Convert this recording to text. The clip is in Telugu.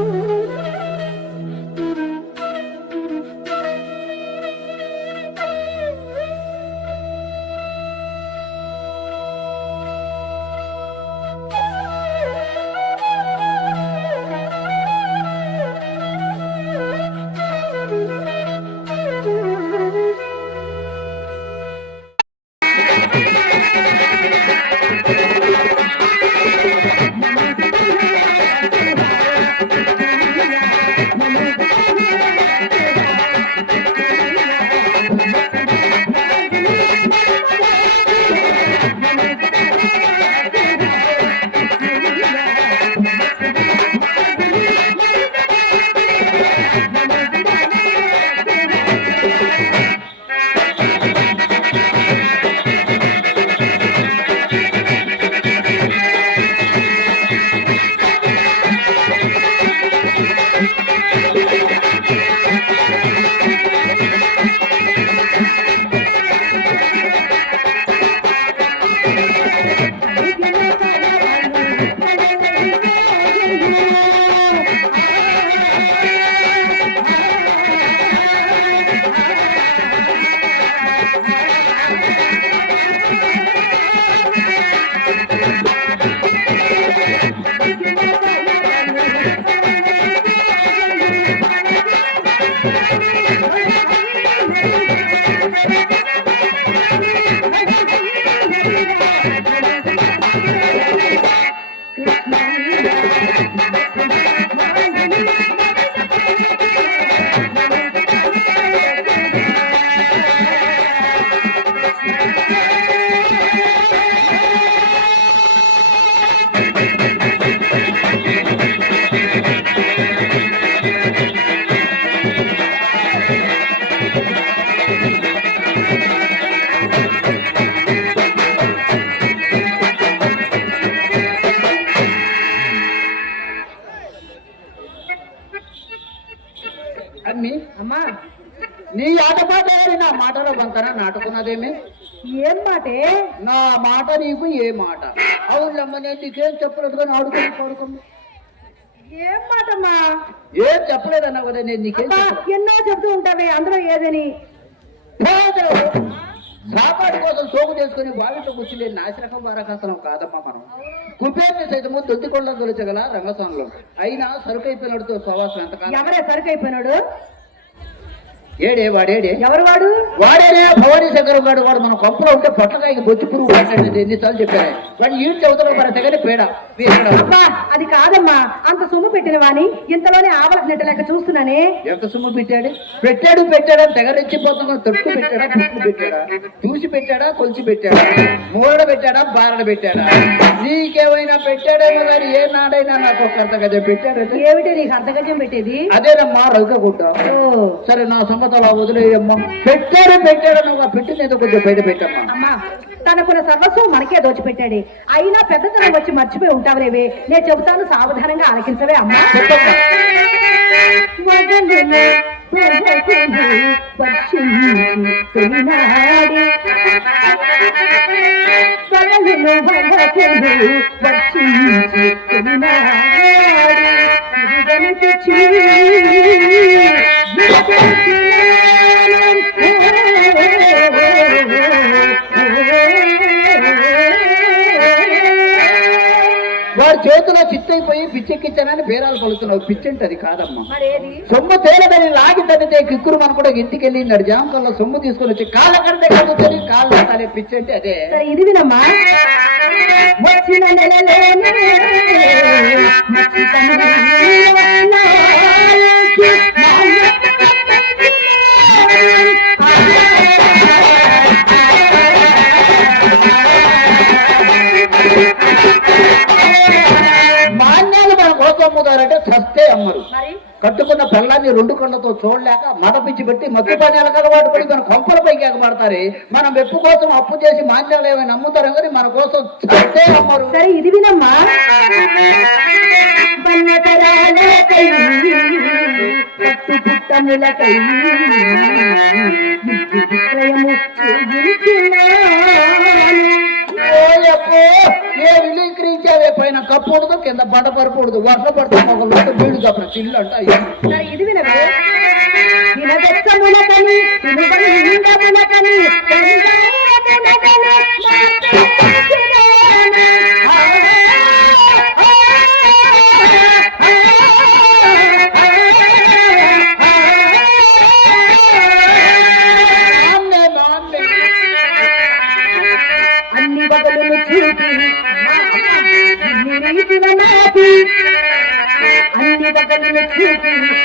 అమ్మి నాటుకున్నదేమి ఏం మాటే? నా మాట నీకు ఏ మాట? అవునమ్మ నేను నీకేం చెప్పలేదు కానీ ఆడుకుని పడుకుని ఏం మాటమ్మా? ఏం చెప్పలేదన్నా కదా నేను నీకేం ఎన్నో చెప్తూ ఉంటావే అందులో ఏదని. సాపాటు కోసం సోకు చేసుకుని బావిలో కూర్చుని నాశనకం వారకాసనం కాదమ్మా మనం. కుబేర్ని సైతము దొద్దికొండ తొలిచగల రంగస్వామిలో అయినా సరుకైపోయినడుతో సోవాసం ఎంతకాలం? ఎవరే సరికైపోయినాడు? ఏడే వాడేడే? ఎవరు వాడు? వాడేనే భవానీ శంకరం గారు వాడు. మన కొంపలో ఉంటే పొట్టకాయకి బొచ్చు పురుగు పట్టాడు ఎన్నిసార్లు చెప్పారు. వాడు ఈడు చెబుతాడు మన తెగని పేడ అది కాదమ్మా. అంత సొమ్ము పెట్టిన వాణి ఇంతలోనే ఆవలకు నెట్టలేక చూస్తున్నానే. ఎంత సొమ్ము పెట్టాడు? పెట్టాడు పెట్టాడా? తెగరెచ్చిపోతున్నా తొట్టు పెట్టాడా పుట్టు పెట్టాడా? చూసి పెట్టాడా కొలిచి పెట్టాడా? మూరడ పెట్టాడా బారడ పెట్టాడా? నీకేమైనా పెట్టాడేమో కానీ ఏ నాడైనా నాకు ఒక అర్థం పెట్టాడంటే ఏమిటి నీకు అర్ధగజం పెట్టేది? అదేనమ్మా రవిక సరే నా సంగతలా వదిలేయమ్మా. పెట్టాడు పెట్టాడు నువ్వు ఆ పెట్టింది ఏదో కొంచెం బయట పెట్టమ్మా. తనకున్న సర్వస్వం మనకే దోచిపెట్టాడు. అయినా పెద్దతనం వచ్చి మర్చిపోయి ఉంటావులేవే నేను చెబుతాను సావధానంగా ఆలకించవే అమ్మా. చెప్పమ్మా. చేతిలో చిత్తైపోయి పిచ్చెక్కించానని బేరాలు పలుకుతున్నావు. పిచ్చెంటే అది కాదమ్మా సొమ్ము తేలదని లాగి తగ్గితే కిక్కురు మనం కూడా ఇంటికి వెళ్ళి నడు జామకల్లో సొమ్ము తీసుకొని వచ్చి కాళ్ళ కంటే కదుతుంది కాళ్ళు తాలే పిచ్చంటే అదే. ఇది వినమ్మా. వచ్చిన నెలలోనే మరి? కట్టుకున్న పిల్లాన్ని రెండు కళ్ళతో చూడలేక మద పిచ్చి పెట్టి మత్తు పానీయాలకు అలవాటు పడి మన కొంపల పైకి ఎగబడతారు మనం వెప్పు కోసం అప్పు చేసి మాన్యాలు ఏమైనా అమ్ముతారు కానీ మన కోసం అమ్మరు. సరే ఇది వినమ్మా. వన్నతరాలకై, కప్పకూడదు కింద బట్ట పడకూడదు వర్షం పడితే ఒక లోటు బీడు చిల్లు అంట ఇది ಬಿಡಿ